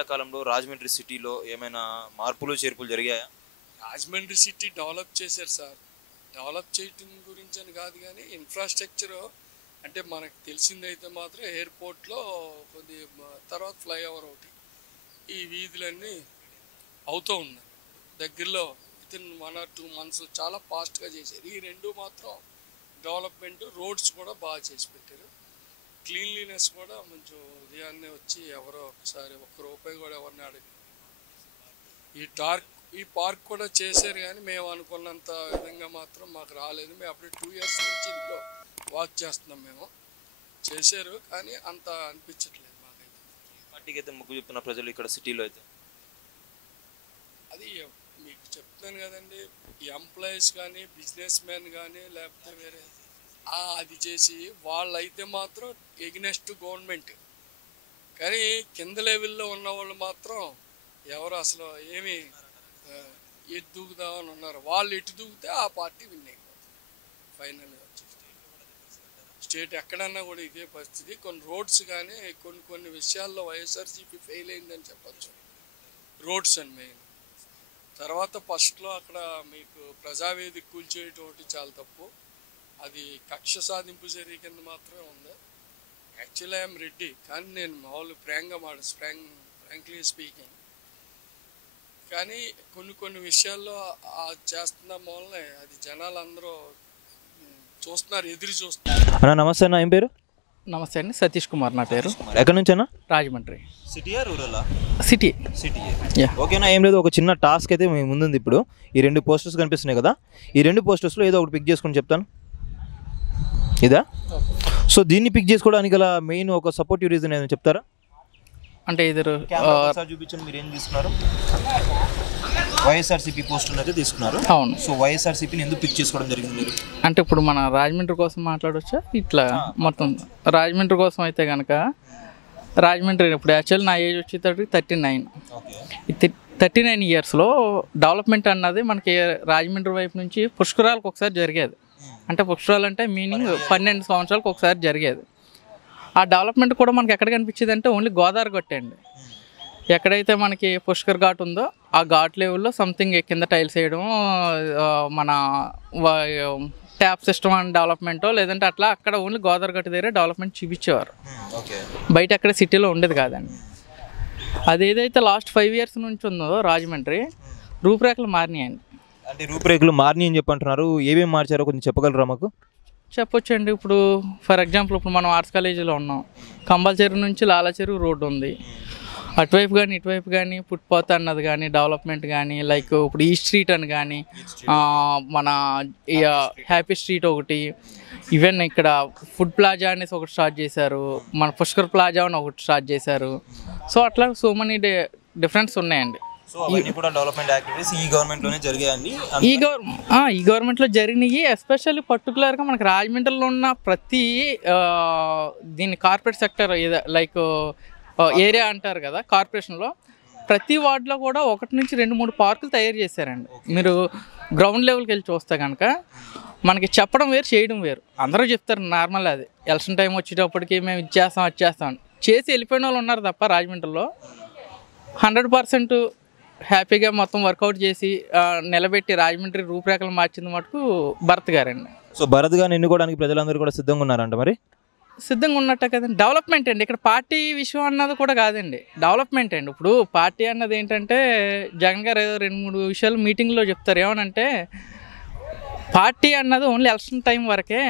ఇటీవల కాలంలో రాజమండ్రి సిటీలో ఏమైనా మార్పులు చేర్పులు జరిగాయా? రాజమండ్రి సిటీ డెవలప్ చేశారు సార్. డెవలప్ చేయటం గురించి అని కాదు కానీ ఇన్ఫ్రాస్ట్రక్చర్ అంటే మనకు తెలిసిందైతే మాత్రం ఎయిర్పోర్ట్లో కొద్ది తర్వాత ఫ్లైఓవర్ ఒకటి, ఈ వీధులన్నీ అవుతూ ఉన్నాయి దగ్గరలో. వితిన్ 1 or 2 months చాలా ఫాస్ట్గా చేశారు. ఈ రెండు మాత్రం డెవలప్మెంట్. రోడ్స్ కూడా బాగా చేసి పెట్టారు. క్లీన్లీనెస్ కూడా కొంచెం ఉదయాన్నే వచ్చి ఎవరో ఒకసారి ₹1 కూడా ఎవరిని అడిగి ఈ పార్క్ కూడా చేశారు. కానీ మేము అనుకున్నంత విధంగా మాత్రం మాకు రాలేదు. మేము అప్పుడే 2 years నుంచి ఇంట్లో వాక్ చేస్తున్నాం. మేము చేశారు కానీ అంత అనిపించట్లేదు మాకైతే. పార్టీకి అయితే మొగ్గు చూపుతున్న ప్రజలు ఇక్కడ సిటీలో అయితే అది మీకు చెప్తున్నాను కదండి, ఎంప్లాయీస్ కానీ బిజినెస్ మ్యాన్ కానీ లేకపోతే వేరే అది చేసి వాళ్ళైతే మాత్రం ఎగ్నెస్ట్ గవర్నమెంట్. కానీ కింద లెవెల్లో ఉన్న వాళ్ళు మాత్రం ఎవరు అసలు ఏమి ఎటు దూకుదామని ఉన్నారు. వాళ్ళు ఎటు దూకితే ఆ పార్టీ విన్ అయిపోతుంది ఫైనల్గా వచ్చి. స్టేట్ ఎక్కడన్నా కూడా ఇదే పరిస్థితి. కొన్ని రోడ్స్ కానీ కొన్ని విషయాల్లో వైఎస్ఆర్సీపీ ఫెయిల్ అయిందని చెప్పచ్చు. Roads and main. తర్వాత ఫస్ట్లో అక్కడ మీకు ప్రజావేదిక కూల్చేయటం ఒకటి చాలా తప్పు. అది కక్ష సాధింపు చర్య కింద మాత్రమే ఉంది. యాక్చువల్లీ ఐఎమ్ రెడ్డి, కానీ నేను మామూలు ఫ్రాంక్లీ స్పీకింగ్. కానీ కొన్ని విషయాల్లో చేస్తున్న మూలనే అది జనాలు అందరూ చూస్తున్నారు, ఎదురు చూస్తున్నారు. అన్న నమస్తే అన్న, ఏం పేరు? నమస్తే అండి, సతీష్ కుమార్ నా పేరు. ఎక్కడి నుంచి అన్న? రాజమండ్రి. సిటీయా రూరలా? సిటీ. ఓకేనా, ఏం లేదు, ఒక చిన్న టాస్క్ అయితే మీ ముందుంది. ఇప్పుడు ఈ 2 పోస్టర్స్ కనిపిస్తున్నాయి కదా, ఈ 2 పోస్టర్స్లో ఏదో ఒకటి పిక్ చేసుకొని చెప్తాను. ఇదా? సో దీన్ని పిక్ చేసుకోవడానికి గల మెయిన్ ఒక సపోర్టివ్ రీజన్ ఏదైనా చెప్తారా? అంటే ఇద్దరు చూపించండి, మీరు ఏం తీసుకున్నారు? వైఎస్ఆర్సీపీ పోస్టర్ అయితే తీసుకున్నారు. అవును. సో వైఎస్ఆర్సీపీని ఎందుకు పిక్ చేసుకోవడం జరిగింది మీరు? అంటే ఇప్పుడు మన రాజమండ్రి కోసం మాట్లాడవచ్చా? ఇట్లా మొత్తం రాజమండ్రి కోసం అయితే కనుక రాజమండ్రి ఇప్పుడు యాక్చువల్ నా ఏజ్ వచ్చేటప్పటికి 39. 39 yearsలో డెవలప్మెంట్ అన్నది మనకి రాజమండ్రి వైపు నుంచి పుష్కరాలకు ఒకసారి జరిగేది. అంటే పుష్కరాలు అంటే మీనింగ్ 12 సంవత్సరాలకు ఒకసారి జరిగేది. ఆ డెవలప్మెంట్ కూడా మనకి ఎక్కడ కనిపించేది అంటే ఓన్లీ గోదావరి గట్టే అండి. ఎక్కడైతే మనకి పుష్కర్ ఘాట్ ఉందో ఆ ఘాట్ లెవెల్లో సంథింగ్ కింద టైల్స్ వేయడం, మన ట్యాప్ సిస్టమ్ అని డెవలప్మెంటో లేదంటే అట్లా అక్కడ ఓన్లీ గోదావరి గట్టు దగ్గర డెవలప్మెంట్ చూపించేవారు. బయట అక్కడ సిటీలో ఉండేది కాదండి. అదేదైతే లాస్ట్ 5 years నుంచి ఉందో రాజమండ్రి రూపురేఖలు మారినాయండి. అంటే రూపురేఖలు మారినాయి అని చెప్పంటున్నారు. ఏమేమి మార్చారో కొంచెం చెప్పగలరా మాకు? చెప్పొచ్చండి. ఇప్పుడు ఫర్ ఎగ్జాంపుల్ ఇప్పుడు మనం ఆర్ట్స్ కాలేజీలో ఉన్నాం. కంపల్సరీ నుంచి లాలాచెరువు రోడ్డు ఉంది. అటువైపు కానీ ఇటువైపు కానీ ఫుట్పాత్ అన్నది కానీ డెవలప్మెంట్ కానీ లైక్ ఇప్పుడు ఈ స్ట్రీట్ అని కానీ మన హ్యాపీ స్ట్రీట్ ఒకటి, ఈవెన్ ఇక్కడ ఫుడ్ ప్లాజా అనేసి ఒకటి స్టార్ట్ చేశారు, మన పుష్కర్ ప్లాజా అని ఒకటి స్టార్ట్ చేశారు. సో అట్లా సో మెనీ డిఫరెన్స్ ఉన్నాయండి. ఈ గవర్నమెంట్లో జరిగినాయి. ఎస్పెషల్లీ పర్టికులర్గా మనకి రాజమండ్రిలో ఉన్న ప్రతి దీన్ని కార్పొరేట్ సెక్టర్ లైక్ ఏరియా అంటారు కదా, కార్పొరేషన్లో ప్రతి వార్డులో కూడా 1 నుంచి 2-3 పార్కులు తయారు చేశారండి. మీరు గ్రౌండ్ లెవెల్కి వెళ్ళి చూస్తే కనుక మనకి చెప్పడం వేరు, చేయడం వేరు. అందరూ చెప్తారు నార్మల్, అది ఎలక్షన్ టైం వచ్చేటప్పటికి మేము ఇచ్చేస్తాం వచ్చేస్తాం చేసి వెళ్ళిపోయిన వాళ్ళు ఉన్నారు తప్ప రాజమండ్రిలో 100% హ్యాపీగా మొత్తం వర్కౌట్ చేసి నిలబెట్టి రాజమండ్రి రూపురేఖలు మార్చింది మటుకు భరత్ గారండి. సో భరత్ గారిని ఎన్నుకోవడానికి ప్రజలందరూ కూడా సిద్ధంగా ఉన్నారంట. మరి సిద్ధంగా ఉన్నట్టే కదండి. డెవలప్మెంట్ అండి, ఇక్కడ పార్టీ విషయం అన్నది కూడా కాదండి, డెవలప్మెంట్ అండి. ఇప్పుడు పార్టీ అన్నది ఏంటంటే జగన్ గారు ఏదో 2-3 విషయాలు మీటింగ్లో చెప్తారు. ఏమనంటే పార్టీ అన్నది ఓన్లీ ఎలక్షన్ టైం వరకే,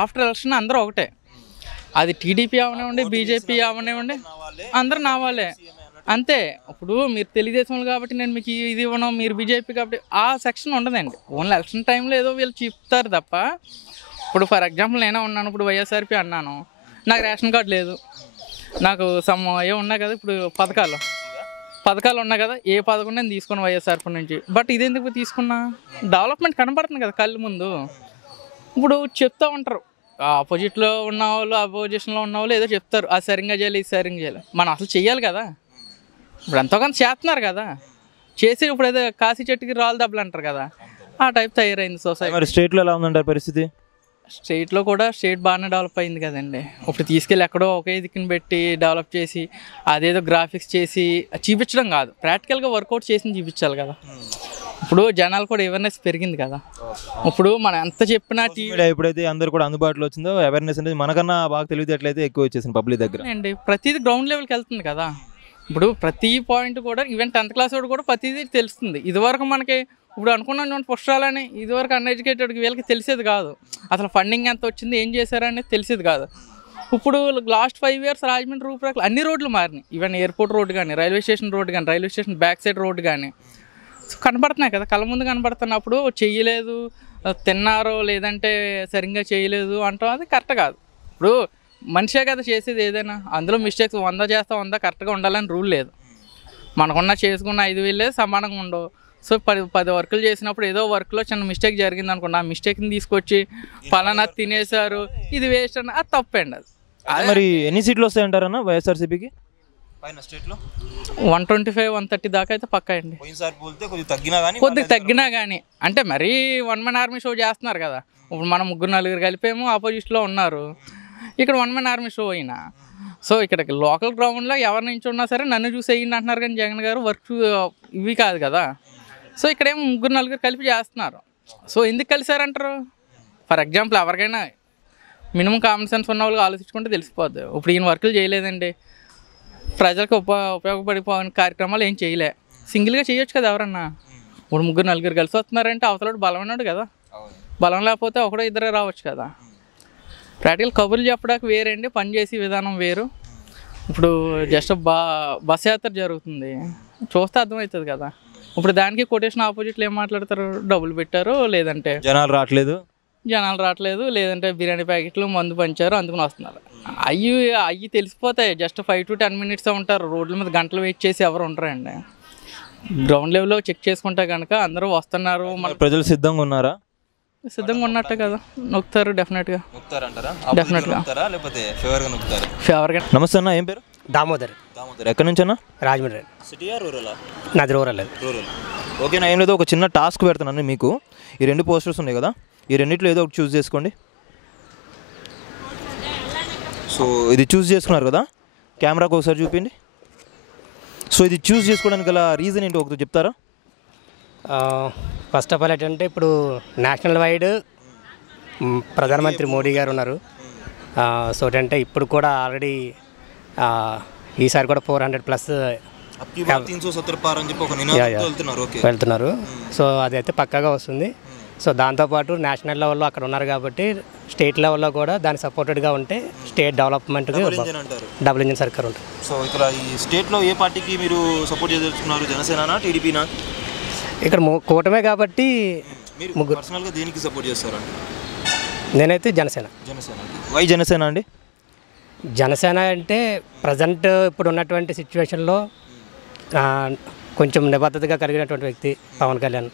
ఆఫ్టర్ ఎలక్షన్ అందరూ ఒకటే. అది టీడీపీ అవనివ్వండి, బీజేపీ అవనివ్వండి, అందరూ నా వాళ్ళే అంతే. ఇప్పుడు మీరు తెలుగుదేశంలో కాబట్టి నేను మీకు ఇది ఇవ్వను, మీరు బీజేపీ కాబట్టి ఆ సెక్షన్ ఉండదండి. ఓన్లీ ఎలక్షన్ టైంలో ఏదో వీళ్ళు చెప్తారు తప్ప. ఇప్పుడు ఫర్ ఎగ్జాంపుల్ నేనే ఉన్నాను, ఇప్పుడు వైఎస్ఆర్పీ అన్నాను, నాకు రేషన్ కార్డు లేదు, నాకు ఉన్నాయి కదా ఇప్పుడు పథకాలు ఉన్నాయి కదా, ఏ పథకం నేను తీసుకున్నా వైఎస్ఆర్పీ నుంచి. బట్ ఇదెందుకు తీసుకున్నా? డెవలప్మెంట్ కనపడుతుంది కదా కళ్ళు ముందు. ఇప్పుడు చెప్తూ ఉంటారు ఆపోజిట్లో ఉన్న వాళ్ళు, అపోజిషన్లో ఉన్న వాళ్ళు ఏదో చెప్తారు, అది సరిగ్గా చేయాలి, ఇది సరిగ్గా చేయాలి. మనం అసలు చెయ్యాలి కదా. ఇప్పుడు ఎంతో కొంత చేస్తున్నారు కదా, చేసి ఇప్పుడు ఏదో కాశీ చెట్టుకి రాళ్ళు దెబ్బలు అంటారు కదా, ఆ టైప్ తయారైంది సొసైటీ. మరి స్టేట్లో ఎలా ఉందంటారు పరిస్థితి? స్టేట్లో కూడా స్టేట్ బాగానే డెవలప్ అయింది కదండి. ఇప్పుడు తీసుకెళ్ళి ఎక్కడో ఒకే దిక్కుని పెట్టి డెవలప్ చేసి అదేదో గ్రాఫిక్స్ చేసి చూపించడం కాదు, ప్రాక్టికల్గా వర్కౌట్ చేసి చూపించాలి కదా. ఇప్పుడు జనాలు కూడా అవేర్నెస్ పెరిగింది కదా. ఇప్పుడు మనం ఎంత చెప్పినా ఎప్పుడైతే అందరూ కూడా అందుబాటులో వచ్చిందో అవేర్నెస్ అనేది మనకన్నా బాగా తెలివితేటలయితే ఎక్కువ వచ్చేసింది పబ్లిక్ దగ్గర అండి. ప్రతిదీ గ్రౌండ్ లెవెల్కి వెళ్తుంది కదా. ఇప్పుడు ప్రతి పాయింట్ కూడా ఈవెన్ 10th క్లాస్ వాడు కూడా ప్రతిదీ తెలుస్తుంది. ఇదివరకు మనకి ఇప్పుడు అనుకున్నాను చూడండి పుష్పాలని, ఇదివరకు అన్ఎడ్యుకేటెడ్కి వీళ్ళకి తెలిసేది కాదు. అసలు ఫండింగ్ ఎంత వచ్చింది, ఏం చేశారనేది తెలిసేది కాదు. ఇప్పుడు లాస్ట్ 5 years రాజమండ్రి రూపురేఖలు అన్ని రోడ్లు మారినాయి. ఈవెన్ ఎయిర్పోర్ట్ రోడ్ కానీ, రైల్వే స్టేషన్ రోడ్ కానీ, railway station back side road కానీ కనబడుతున్నాయి కదా, కళ్ళ ముందు కనబడుతున్నప్పుడు చెయ్యలేదు, తిన్నారో లేదంటే సరిగ్గా చేయలేదు అంటాం, అది కరెక్ట్ కాదు. ఇప్పుడు మనిషే కదా చేసేది ఏదైనా, అందులో మిస్టేక్స్ 100 చేస్తా 100 కరెక్ట్గా ఉండాలని రూల్ లేదు. మనకున్న చేసుకున్న 5,000 సమానంగా ఉండవు. సో 10 వర్కులు చేసినప్పుడు ఏదో వర్క్లో చిన్న మిస్టేక్ జరిగింది అనుకోండి, ఆ మిస్టేక్ని తీసుకొచ్చి పలానా తినేశారు ఇది వేస్ట్ అన్న, అది తప్పండి. అది మరి ఎన్ని సీట్లు వస్తాయంటారన్న వైఎస్ఆర్సీపీకి పైన స్టేట్లో? 125-130 దాకా అయితే పక్కా అండి. కొద్దిగా తగ్గినా కానీ, అంటే మరీ 1 man army షో చేస్తున్నారు కదా. ఇప్పుడు మనం 3-4 కలిపేమో ఆపోజిట్లో ఉన్నారు, ఇక్కడ 1 man army షో అయినా. సో ఇక్కడ లోకల్ గ్రౌండ్లో ఎవరి నుంచి ఉన్నా సరే నన్ను చూసి వేయండి అంటున్నారు, కానీ జగన్ గారు వర్క్ ఇవి కాదు కదా. సో ఇక్కడేమో 3-4 కలిపి చేస్తున్నారు. సో ఎందుకు కలిసారంటారు? ఫర్ ఎగ్జాంపుల్ ఎవరికైనా మినిమం కామన్ సెన్స్ ఉన్న వాళ్ళకి ఆలోచించుకుంటే తెలిసిపోద్ది. ఇప్పుడు ఈయన వర్కులు చేయలేదండి, ప్రజలకు ఉపయోగపడిపోయిన కార్యక్రమాలు ఏం చేయలే, సింగిల్గా చేయొచ్చు కదా ఎవరన్నా. ఇప్పుడు 3-4 కలిసి వస్తున్నారంటే అవతలడు బలమైనాడు కదా, బలం లేకపోతే ఒకడో ఇద్దరే రావచ్చు కదా. ప్రాక్టికల్ కబుర్లు చెప్పడానికి వేరేండి, పని చేసే విధానం వేరు. ఇప్పుడు జస్ట్ బస్ యాత్ర జరుగుతుంది, చూస్తే అర్థమవుతుంది కదా. ఇప్పుడు దానికి కొటేషన్ ఆపోజిట్లో ఏం మాట్లాడతారు, డబ్బులు పెట్టారు లేదంటే జనాలు రావట్లేదు లేదంటే బిర్యానీ ప్యాకెట్లు మందు పంచారు అందుకుని వస్తున్నారు. అవి తెలిసిపోతాయి. జస్ట్ 5 to 10 minutes ఉంటారు రోడ్ల మీద, గంటలు వెయిట్ చేసి ఎవరు ఉంటారండి. గ్రౌండ్ లెవెల్లో చెక్ చేసుకుంటే కనుక అందరూ వస్తున్నారు. ప్రజలు సిద్ధంగా ఉన్నారా? సిద్ధంగా ఉన్నట్టే కదా, నొక్కుతారు డెఫినెట్గా. ఫేవర్గా. నమస్తే అన్న, ఏం పేరు? దామోదర్. ఎక్కడి నుంచి అన్న? రాజమండ్రి. సిటీయా రూరల్? నాది రూరల్. ఓకేనా, ఏం లేదు, ఒక చిన్న టాస్క్ పెడతాను మీకు. ఈ 2 పోస్టర్స్ ఉన్నాయి కదా, ఈ రెండిట్లో ఏదో ఒకటి చూస్ చేసుకోండి. సో ఇది చూస్ చేసుకున్నారు కదా, కెమెరాకు ఒకసారి చూపిండి. సో ఇది చూస్ చేసుకోవడానికి గల రీజన్ ఏంటో ఒకటి చెప్తారా? ఫస్ట్ ఆఫ్ ఆల్ ఏంటంటే ఇప్పుడు నేషనల్ వైడ్ ప్రధానమంత్రి మోడీ గారు ఉన్నారు. సో ఏంటంటే ఇప్పుడు కూడా ఆల్రెడీ ఈసారి కూడా 400+ వెళ్తున్నారు. సో అదైతే పక్కాగా వస్తుంది. సో దాంతోపాటు నేషనల్ లెవెల్లో అక్కడ ఉన్నారు కాబట్టి స్టేట్ లెవెల్లో కూడా దానికి సపోర్టెడ్గా ఉంటే స్టేట్ డెవలప్మెంట్కి డబుల్ ఇంజిన్ సర్కార్ ఉంటుంది. సో ఇక్కడ ఈ స్టేట్లో ఏ పార్టీకి మీరు సపోర్ట్ చేయదలుచుకున్నారు, జనసేన టీడీపీనా? ఇక్కడ కూటమే కాబట్టి ముగ్గురు పర్సనల్గా దేనికి సపోర్ట్ చేస్తారు? నేనైతే జనసేన. వై జనసేన అండి? జనసేన అంటే ప్రజెంట్ ఇప్పుడు ఉన్నటువంటి సిచ్యువేషన్లో కొంచెం నిబద్ధతగా కలిగినటువంటి వ్యక్తి పవన్ కళ్యాణ్.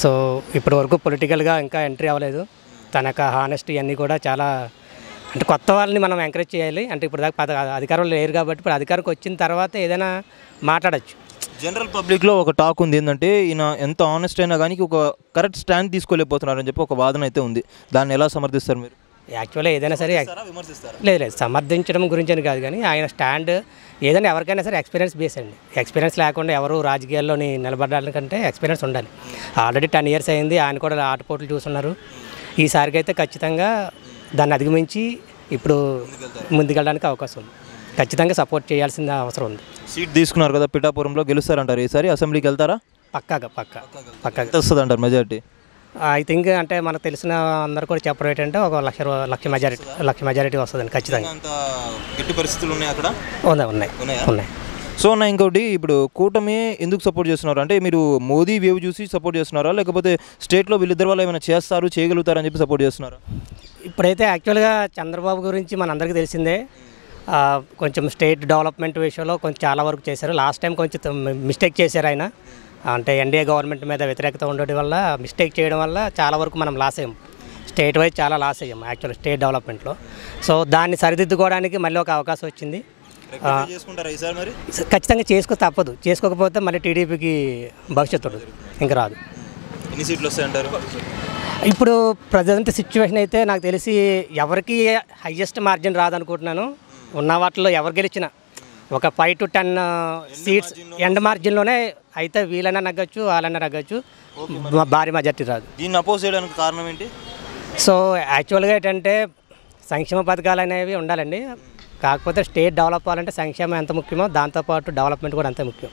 సో ఇప్పటి వరకు పొలిటికల్గా ఇంకా ఎంట్రీ అవ్వలేదు. తన యొక్క హానెస్టీ అన్నీ కూడా చాలా, అంటే కొత్త వాళ్ళని మనం ఎంకరేజ్ చేయాలి. అంటే ఇప్పుడు దాకా అధికారంలో లేరు కాబట్టి ఇప్పుడు అధికారంకి వచ్చిన తర్వాత ఏదైనా మాట్లాడచ్చు. జనరల్ పబ్లిక్లో ఒక టాక్ ఉంది ఏంటంటే, ఈయన ఎంత ఆనెస్ట్ అయినా కానీ ఒక కరెక్ట్ స్టాండ్ తీసుకోలేకపోతున్నారని చెప్పి ఒక వాదన అయితే ఉంది. దాన్ని ఎలా సమర్థిస్తారు మీరు? యాక్చువల్గా ఏదైనా సరే లేదు సమర్థించడం గురించి అని కాదు, కానీ ఆయన స్టాండ్ ఏదైనా ఎవరికైనా సరే ఎక్స్పీరియన్స్ బేస్ అండి. ఎక్స్పీరియన్స్ లేకుండా ఎవరు రాజకీయాల్లోని నిలబడాలంటే ఎక్స్పీరియన్స్ ఉండాలి. ఆల్రెడీ 10 years అయింది, ఆయన కూడా ఆటపోట్లు చూస్తున్నారు. ఈసారికి అయితే ఖచ్చితంగా దాన్ని అధిగమించి ఇప్పుడు ముందుకెళ్ళడానికి అవకాశం ఉంది. ఖచ్చితంగా సపోర్ట్ చేయాల్సిన అవసరం ఉంది. సీట్ తీసుకున్నారు కదా పిఠాపురంలో, గెలుస్తారంటారు ఈసారి? అసెంబ్లీకి వెళ్తారా? పక్కాగా వస్తుంది అంటారు మెజారిటీ? ఐ థింక్ అంటే మనకు తెలిసిన అందరూ కూడా చెప్పడం ఏంటంటే ఒక లక్ష మెజారిటీ వస్తుందండి ఖచ్చితంగా. గట్టి పరిస్థితులు ఉన్నాయి అక్కడ? ఉన్నాయి. సో అన్న, ఇంకోటి, ఇప్పుడు కూటమి ఎందుకు సపోర్ట్ చేస్తున్నారు అంటే, మీరు మోదీ వేవ్ చూసి సపోర్ట్ చేస్తున్నారా, లేకపోతే స్టేట్లో వీళ్ళిద్దరు వాళ్ళు ఏమైనా చేయగలుగుతారని చెప్పి సపోర్ట్ చేస్తున్నారా? ఇప్పుడైతే యాక్చువల్గా చంద్రబాబు గురించి మనందరికీ తెలిసిందే. కొంచెం స్టేట్ డెవలప్మెంట్ విషయంలో కొంచెం చాలా వరకు చేశారు. లాస్ట్ టైం కొంచెం మిస్టేక్ చేశారు ఆయన. అంటే ఎన్డీఏ గవర్నమెంట్ మీద వ్యతిరేకత ఉండడం వల్ల, మిస్టేక్ చేయడం వల్ల చాలా వరకు మనం లాస్ అయ్యాం. స్టేట్ వైజ్ చాలా లాస్ అయ్యాం యాక్చువల్ స్టేట్ డెవలప్మెంట్లో. సో దాన్ని సరిదిద్దుకోవడానికి మళ్ళీ ఒక అవకాశం వచ్చింది. ఖచ్చితంగా తప్పదు. చేసుకోకపోతే మళ్ళీ టీడీపీకి భవిష్యత్తు ఉండదు, ఇంకా రాదు. ఎన్ని సీట్లు వస్తాయంటారు? ఇప్పుడు ప్రజెంట్ సిచ్యువేషన్ అయితే నాకు తెలిసి ఎవరికి హయ్యెస్ట్ మార్జిన్ రాదనుకుంటున్నాను. ఉన్న వాటిలో ఎవరు గెలిచినా ఒక 5 to 10 సీట్స్ ఎండ్ మార్జిన్లోనే అయితే వీళ్ళైనా నగ్గచ్చు, వాళ్ళైనా నగ్గచ్చు, భారీ మెజార్టీ రాదు. దీన్ని అపోజ్ చేయడానికి కారణం ఏంటి? సో యాక్చువల్గా ఏంటంటే సంక్షేమ పథకాలు అనేవి ఉండాలండి. కాకపోతే స్టేట్ డెవలప్ అవ్వాలంటే సంక్షేమం ఎంత ముఖ్యమో దాంతోపాటు డెవలప్మెంట్ కూడా అంతే ముఖ్యం.